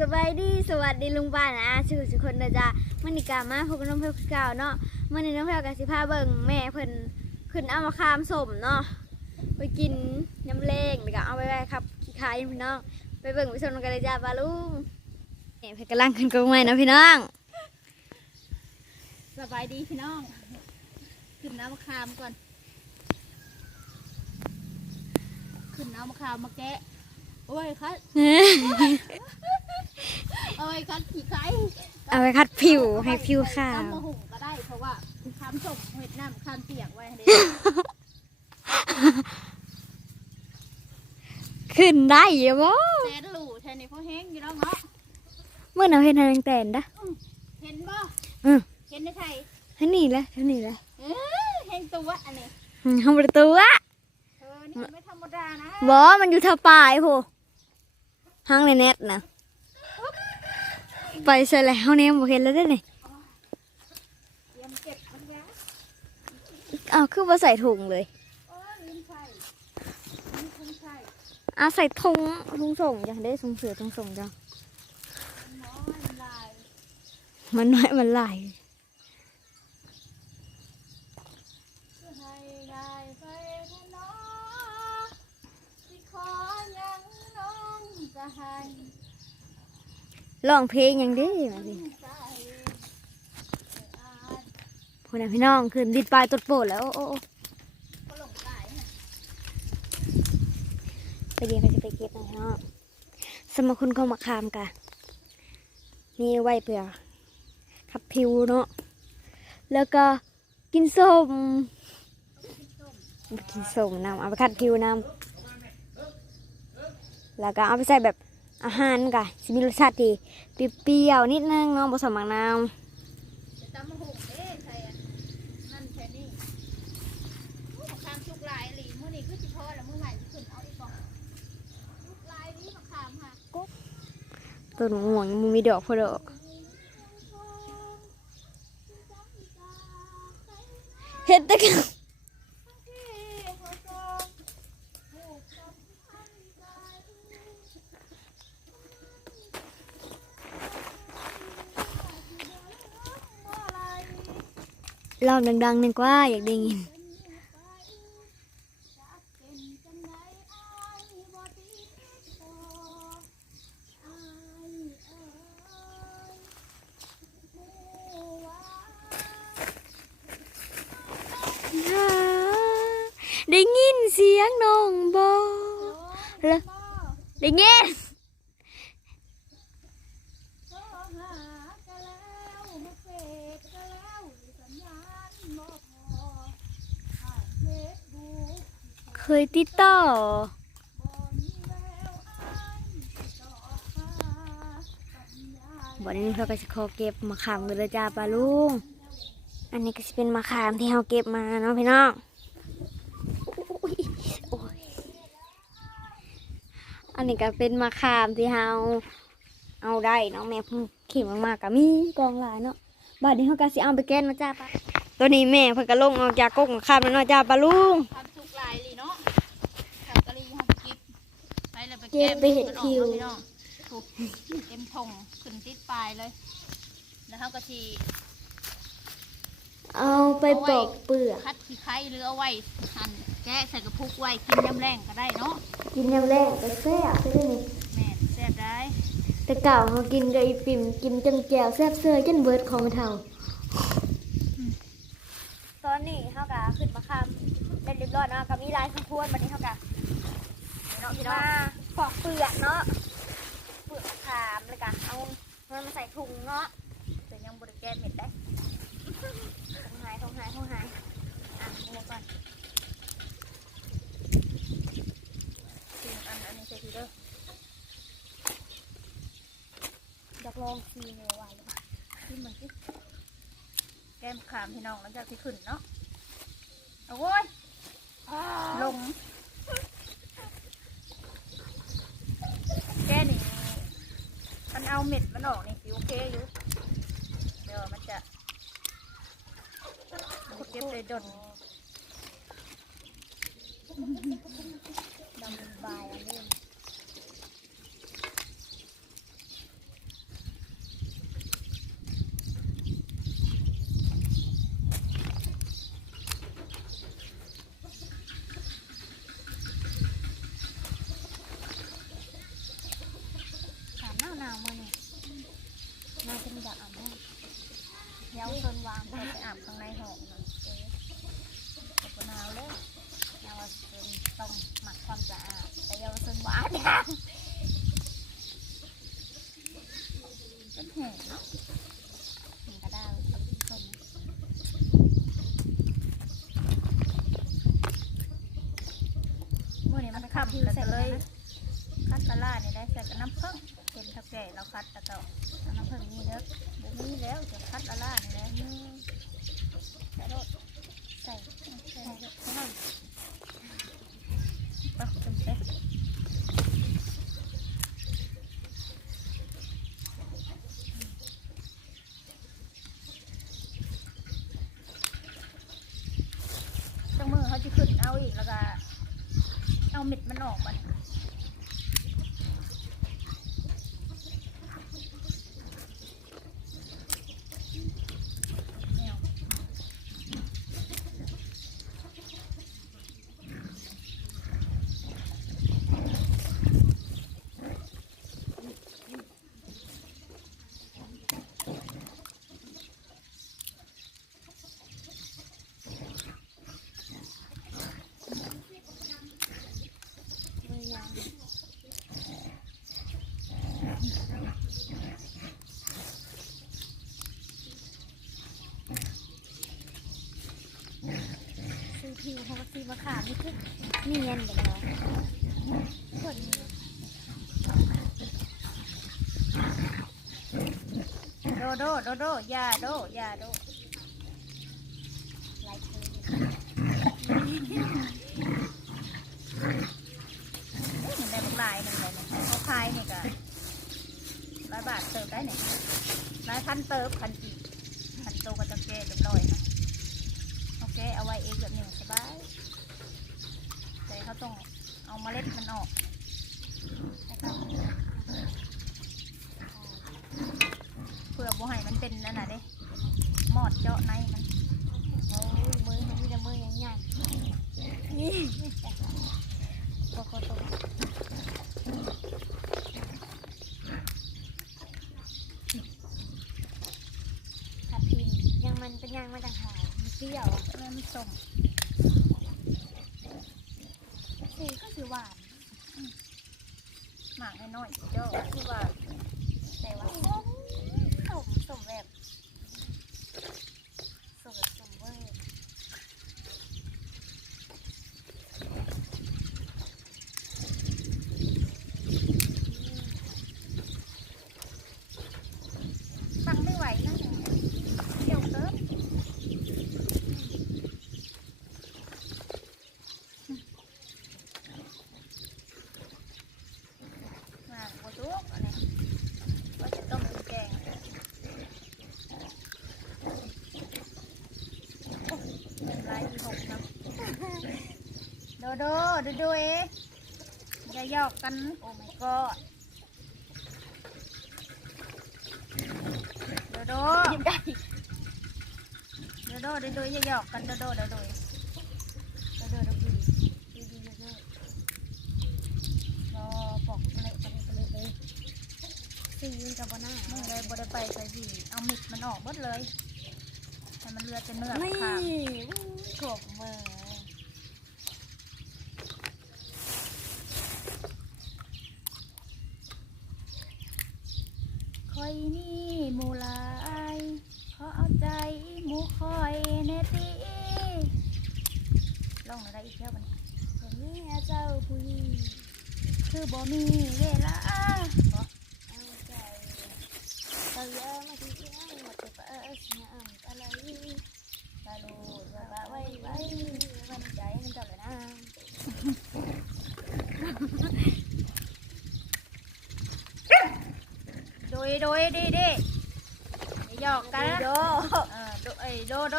สบายดีสวัสดีลุงบ้านอาชื่อสุคนเดจ้ามันนิกามาพบกับน้องเพลเก่าเนาะมันนี้น้องเพลกับสิพาเบิ่งแม่เพิ่นขึ้นเอามาคามสมเนาะไปกินน้ำเล้งแล้วก็เอาไปไว้ครับขี้ขายพี่น้อง ไปเบิ่งไปชมกันเลยจ้าปลาลุงเนี่ยเพิ่นกำลังขึ้นกรงไม้นะพี่น้องสบายดีพี่น้อง ขึ้นน้ำมะขามก่อน ขึ้นน้ำมะขามมาแกะ โอ้ยคัดโอ้ยคัดขี้ไข่เอาไปคัดผิวให้ผิวขาวตำมะหุ่งก็ได้เพราะว่าคามสมเห็ดน้ำคามเปียกไว้ให้ได้ขึ้นได้อยังบ่แซนหลู่แทนนี่พอแห้งอยู่แล้วเนาะ เมื่อน้ำเห็นทางแต่นดะ เห็นบ่อืม เห็นได้ไทยให้นี่แหละให้นี่แหละเออเห็นตัวอันนี้อืมทำประตูอะเออนี่ไม่ธรรมดานะบ่มันอยู่ทางปลายโพ ห้างในเน็ตนะไปใส่แล้วเนี่ยบ่เห็นแล้วได้ไงเตรียมเก็บมันแล้วอ้าคือบ่ใส่ถุงเลยอ่าใส่ถุงถุงส่งจ้ะได้ถุงเสือถุงส่งจ้ะน้อยลายมันน้อยมันลาย ให้ได้ไปเถอะเนาะที่ขอยังน้องจะให้ ร้องเพลงยังดีมาสิพูดนะพี่น้องขึ้นดิดปลายตดโปดแล้ว โอ้โอ้ไปเรียนไปจะไปเก็บนะพี่น้องสมคุณก็มาคามกะนี่ไว้เผื่อขับผิวเนาะแล้วก็กินส้มกินส้มน้ำเอาไปคัดผิวน้ำ แล้วก็เอาไปใส่แบบอาหารกะสิมีรสชาติที่เปรี้ยวๆนิดนึงเนาะผสมมะนาวจะตำมะฮุงเด้ใส่อันนั่นแค่นี้โอ้มะขามชุกลายหลีมื้อนี้คือสิพอแล้วมื้อใหม่สิขึ้นเอาอีกก่อนชุกลายนี้มะขามค่ะต้นมะม่วงยังบ่มีดอกพอดอกเห็ดแต่กัน ลองดังๆหนึ่งกว่าอยากได้ยินได้ยินเสียงน้องบอแล้วได้ยิน เคยติดต่อวันนี้เราก็จะขอเก็บมะขามกันเลยจ้าปลาลุง อันนี้ก็จะเป็นมะขามที่เราเก็บมาเนาะพี่น้องอุ๊ยโอ้ยอันนี้ก็เป็นมะขามที่เราเอาได้เนาะแม่พิ่งเข็มมากๆก็มีกองหลายเนาะบัดนี้เขาก็สิเอาไปแกนมาจ้าปะตัวนี้แม่เพิ่นก็ลงออกจากกกมะขามแล้วเนาะจ้าปลาลุงทำชุกลายหลีบกะลีทำกิบไป เลยไปเก็บไปเห็ดผิวพี่น้องถูกเต็มทงขึ้นติดปลายเลย แล้วเขาก็ทีเอาไปปอกเปลือกคัดขี้ไข่หรือเอาไว้หั่นแกะใส่กระพุกไว้กินยำแรงก็ได้เนาะกินยำแรกก็แซ่บใช่ไหมนี่แม่นแซ่บได้ แต่เก่าเขากินกับไอปิ่มกินจนแก้วแซ่บเซยจนเบิดของเท่าตอนนี้เขากะขึ้นมาคำได้เรียบร้อยเนาะกับมีลายข้าวโพดวันนี้เขากะเนาะพี่น้องมาป อกเปลือกเนาะ เปลือกมะขามเลยกะเอาเงินมาใส่ถุงเนาะแต่ยังบริแกนเม็ดได้ทงหายทงหายทงหายอะเอาก่อนซีนอันอันนี้ใส่ทีเด้ออยากลองซีเนวายเลยที่มันที่แก้มขามพี่น้องหลังจากที่ขึ้นเนาะ โอ้ยลงแก้นี่มัน เอาเม็ดมันออกนี่สิโอเคอยู่ เดี๋ยวมันจะเก็บเลยดนดำบายอันนี้ ออกมัน มือยางซื้อผิวเขาก็ซื้อ มาขามนี่คือเนียนแบบนี้ส่วนนี้โดโดโดโดยาโดยาโดลายเธอเอ้ยเห็นได้บักลายหนึ่งเลยเนี่ยเขาขายนี่ก็ร้อยบาทเติบได้เนี่ยร้อยพันเติบพันอีพันโตก็จะเก้เรียบร้อยนะโอเคเอาไว้เองแบบนี้สบาย เอาเมล็ดมันออกนะครับเพื่อบ่ให้มันเป็นนั่นน่ะเด้หมอดเจาะในมันโอ้ยมือมันมีแต่มือใหญ่ๆนี่ปกติขัดพินยังมันเป็นยังมาต่างหากมันเปรี้ยวอะเริ่มส้ม สีก็สีหวานหมากให้น้อยเจ้าคือว่าแต่ว่าส้มส้มส้มแบบส้มแบบส้มเวอร์ ฟังไม่ไหวนะเกี่ยวเกินหมากบัวทุกอันนี้ว่าจะต้มเป็นแกงโอ้ลายอีหกนะโดโดโดโดเออย่าหยอกกัน โอ้ my god โดโดยิ้มได้โดโดโดโดอย่าหยอกกันโดโดโดโดเด้อเด้อเด้อดีดีดีเด้อรอปอกเละไปเลยไปเลยเลยสียืนกับบนหน้ามึงเลยบ่ได้ไปใส่บีเอามิดมันออกหมดเลยให้มันเหลือแต่เนื้อนี่ค่ะ กบมือคอยนี่หมูลายขอเอาใจหมูคอยแน่ตีลองอะไรอีกแล้วบันนี้เจ้าผู้หญิงคือบ่มีเวลาใจเจ้าเยอะมาที่ที่ให้หมดตัวเออสนามอะไรตาลูว่าบะไว้ไว้วันใจมันจับเลยนะ โด ยโดยดีดีอย่าหยอกกันนะโดเออโดเอ้ยโดโด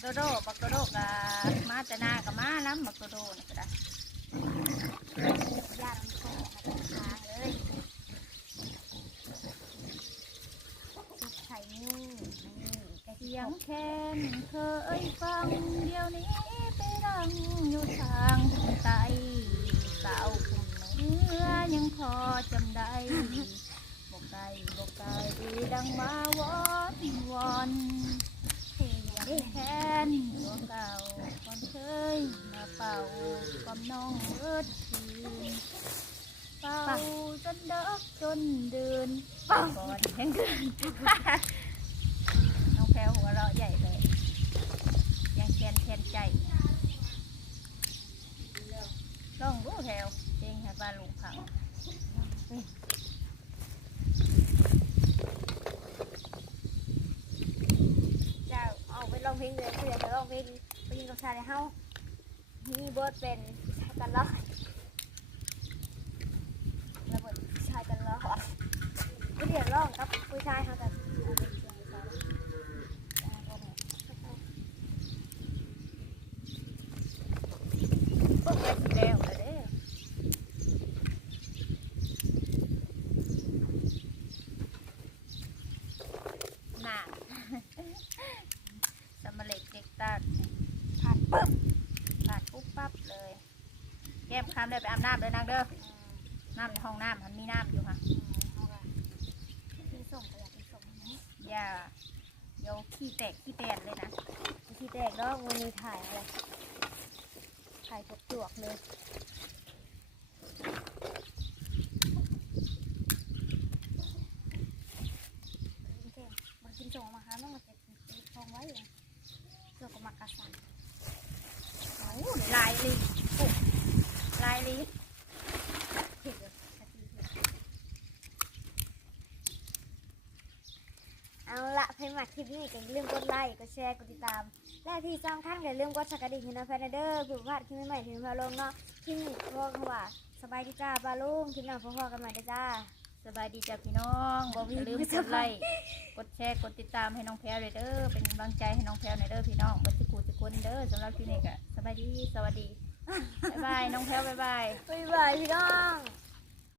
โดโดบักโดโดกะมาแต่หนากับมาน้ำบักโดโดนี่ก็ได้ญาติมันโทรมาจากทางเลยสุดไข่นี่นี่กระเสีเทียยงมแคนเคยฟังเดี๋ยวนี้ังมาวอนวอนให้แค้นหัวเก่าความเคยมาเป่าความน้องเอิดทีเป่าจนเด็กจนเดินก่อนแข่งเกินน้องแพรวหัวเราะใหญ่เลย ยังแคนแคนใจลองรู้แถวเพลงให้บ้านลุงพัง จะ ออกไปร้องเพลงเลยคืออยากจะร้องเพลงไปยินกับชายในเฮามีบทเป็นชายกันล็อกระเบิดชายกันล็อกก็เดี๋ยวร้องกับผู้ชายเขากันพวกกสิแล้วเลย เด้น่ะสำเร็จเด็กตัดผ่านปึ๊บตัดปุ๊บปั๊บเลยแก้มคำได้ไปอาบน้ำเลยนางเด้อน้ำในห้องน้ำมันมีน้ำอยู่ค่ะที่ส่งไปอยากที่ส่งไหมอย่าเดี๋ยวขี้แตกขี้แตนเลยนะที่แรกก็วันนี้ถ่ายอะไรถ่ายกบจวกเลยกินเก่งมันกินส่งมาค่ะต้องมาเก็บทองไว้เลยเกี่ยวกับมักกะสัน โอ้โหลายลีปุ๊บ ลายลีผิดเลยกะทิเผ็ดเอาละใครมาคลิปนี้ก็อย่าลืมกดไลค์กดแชร์กดติดตาม และที่สำคัญอย่าลืมกดสักกระดิ่งให้น้องแพนเดอร์ผู้พลาดคลิปใหม่ๆถึงมาลงเนาะคลิปนี้พวกเขาว่าสบายดีจ้าบาลุงคลิปหน้าพวกกันใหม่เด้อจ้าสบายดีจ้ะพี่น้องบอกอย่าลืมกดไลค์กดแชร์กดติดตามให้น้องแพรเลยเด้อเป็นกำลังใจให้น้องแพรหน่อยเด้อพี่น้องบัดสิกูสิคนเด้อสำหรับคลิปนี้ก็สบายดีสวัสดี บายบายน้องแพรบ๊ายบาย บ๊ายบายพี่น้อง